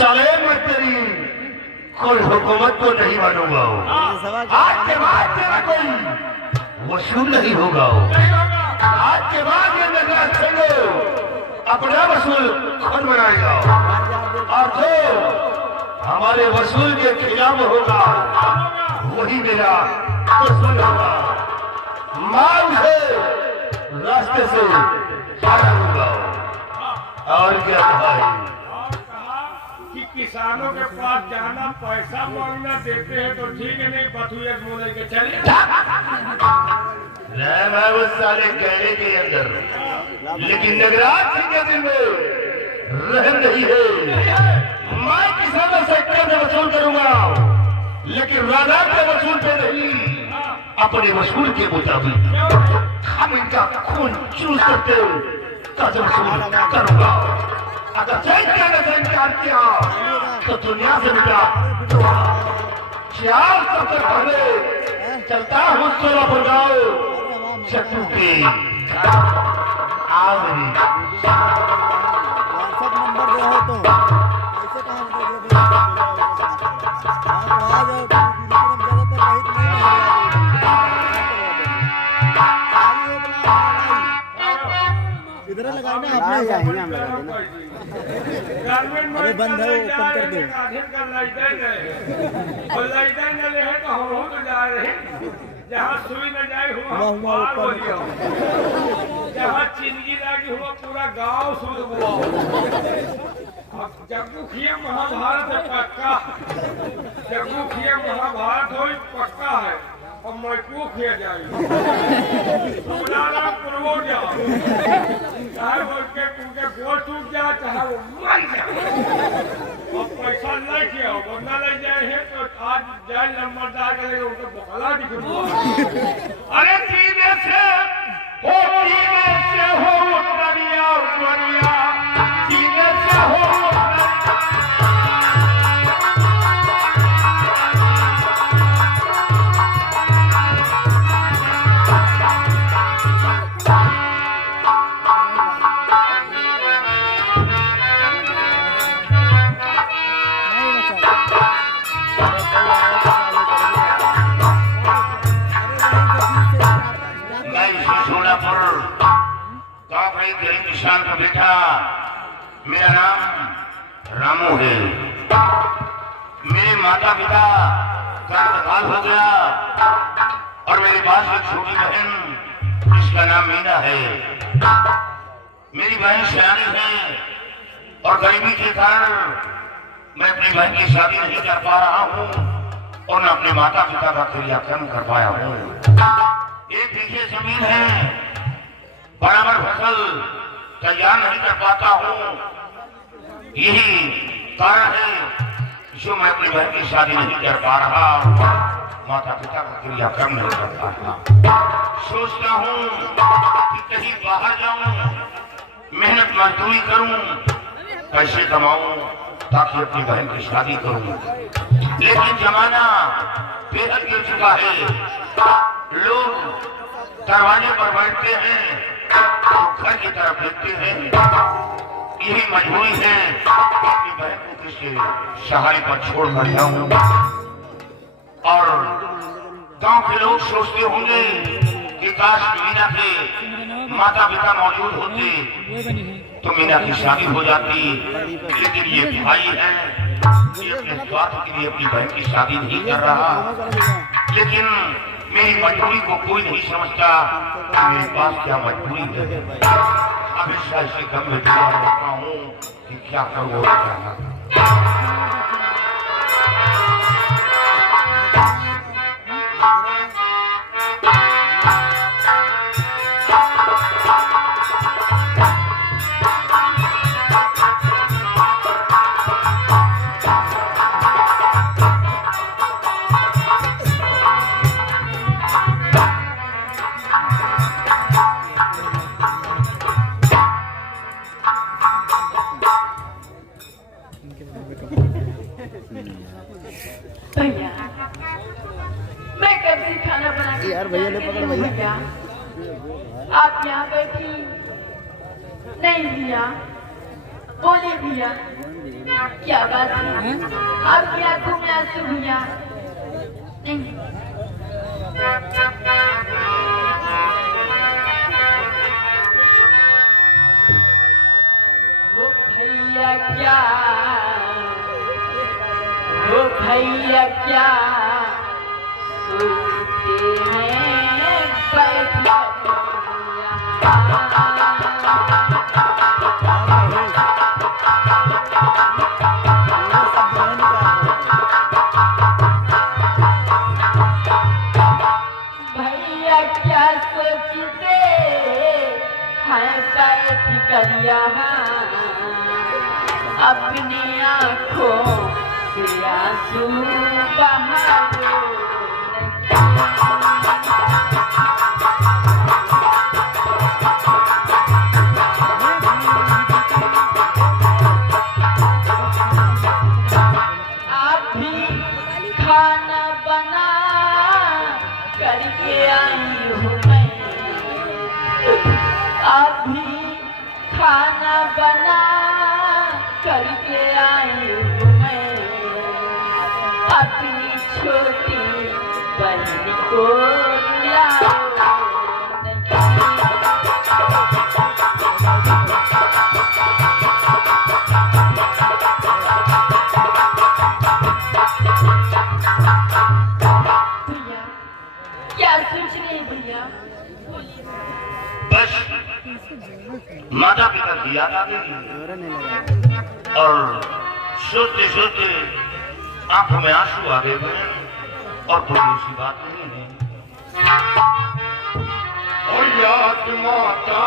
साले मैं तेरी कोई हुकूमत को नहीं मानूंगा। आज के बाद तेरा कोई वसूल नहीं होगा। आज के बाद ये नजर छोड़ो, अपना वसूल खुद बनाएगा और जो हमारे वसूल के खिलाफ होगा वही मेरा दुश्मन होगा। माल से रास्ते से हटा दूंगा। और क्या भाई कि किसानों के पास जाना पैसा मांगना देते हैं तो ठीक है, नहीं बथुए बोले के चले मैं उस साले कहने के अंदर, लेकिन नगराज सिंह के दिल में रहम नहीं है। मैं किसानों से कैसे वसूल करूंगा, लेकिन राजा के वसूल पे नहीं, अपने वसूल के मुताबिक हम इनका खून चूस करते वसूल करूंगा। अगर चैत्य ने इनकार किया तो दुनिया से मिटा 4 सप्ताह पहले चलता हूँ 16 गाँव चट्टू के आगरी नंबर दे हो तो ऐसे इधर लगाए ना आपने अरे बंद है, ओपन कर दो। जहाँ सुई न जाए हुआ जहाँ चिंगी लगी हुआ पूरा गांव शुद्ध हुआ। जगमुखिया महाभारत है पक्का, जगमुखिया महाभारत हो पक्का है और मैं को किया जाएगा पूर्वो जाओ, चाहे बोल के उनके गोल टूट जाए चाहे वो मर जाए और पैसा नहीं किया बंदा ले जाए है तो आज जाए नंबरदार करेगा उनको बकला दिख। अरे सीधे से हो उतरिया सीधे से हो किसान का बेटा, मेरा नाम रामू है। मेरे माता पिता का इंतकाल हो गया और मेरे पास एक छोटी बहन जिसका नाम मीना है। मेरी बहन सियानी है और गरीबी के कारण मैं अपनी बहन की शादी नहीं कर पा रहा हूँ और न अपने माता पिता का क्रियाक्रम कर पाया हूँ। एक बीघे जमीन है, बराबर फसल तैयार नहीं कर पाता हूँ। यही कारण है जो मैं अपनी बहन की शादी नहीं कर पा रहा, माता पिता का क्रियाक्रम नहीं कर पा रहा। सोचता हूँ कि कहीं बाहर जाऊं, मेहनत मजदूरी करूं, पैसे कमाऊं ताकि अपनी बहन की शादी करूं। लेकिन जमाना बेहद गिर चुका है। लोग दरवाजे पर बैठते हैं तो घर की तरफ देखते हैं। यही मजबूरी है अपनी बहन को किसी सहारे पर छोड़ कर जाऊं। और गांव के लोग सोचते होंगे कि काश मीना के माता पिता मौजूद होते तो मीना की शादी हो जाती। लेकिन ये भाई है, ये अपने स्वार्थ के लिए अपनी बहन की शादी नहीं कर रहा। लेकिन मेरी मजबूरी को कोई नहीं समझता। मेरे पास क्या मजबूरी है, हमेशा इसे गम में डूबा रहता हूँ कि क्या करूँ और क्या ना करूँ। यार भैया ने पकड़ भैया, आप यहाँ बैठी नहीं भैया, बोले भैया क्या बात है? आपकी आंखों में आंसू भैया नहीं। वो भैया क्या, वो भैया क्या सोचते हैं बैठ भैया क्या सोचते हैं बैठ करिया अपनी आँखों से आंसू बहाओ। आप भी खाना बना करके आई हूँ मैं, आप भी खाना बना करके आई हूँ मैं, अपनी छोटी बहन को बुलाओ। भैया क्या सोच रहे हैं भैया? बस माता पिता की याद आ गई और सोचते सोचते आंखों में आंसू आ गए और कोई ऐसी बात नहीं है। और याद माता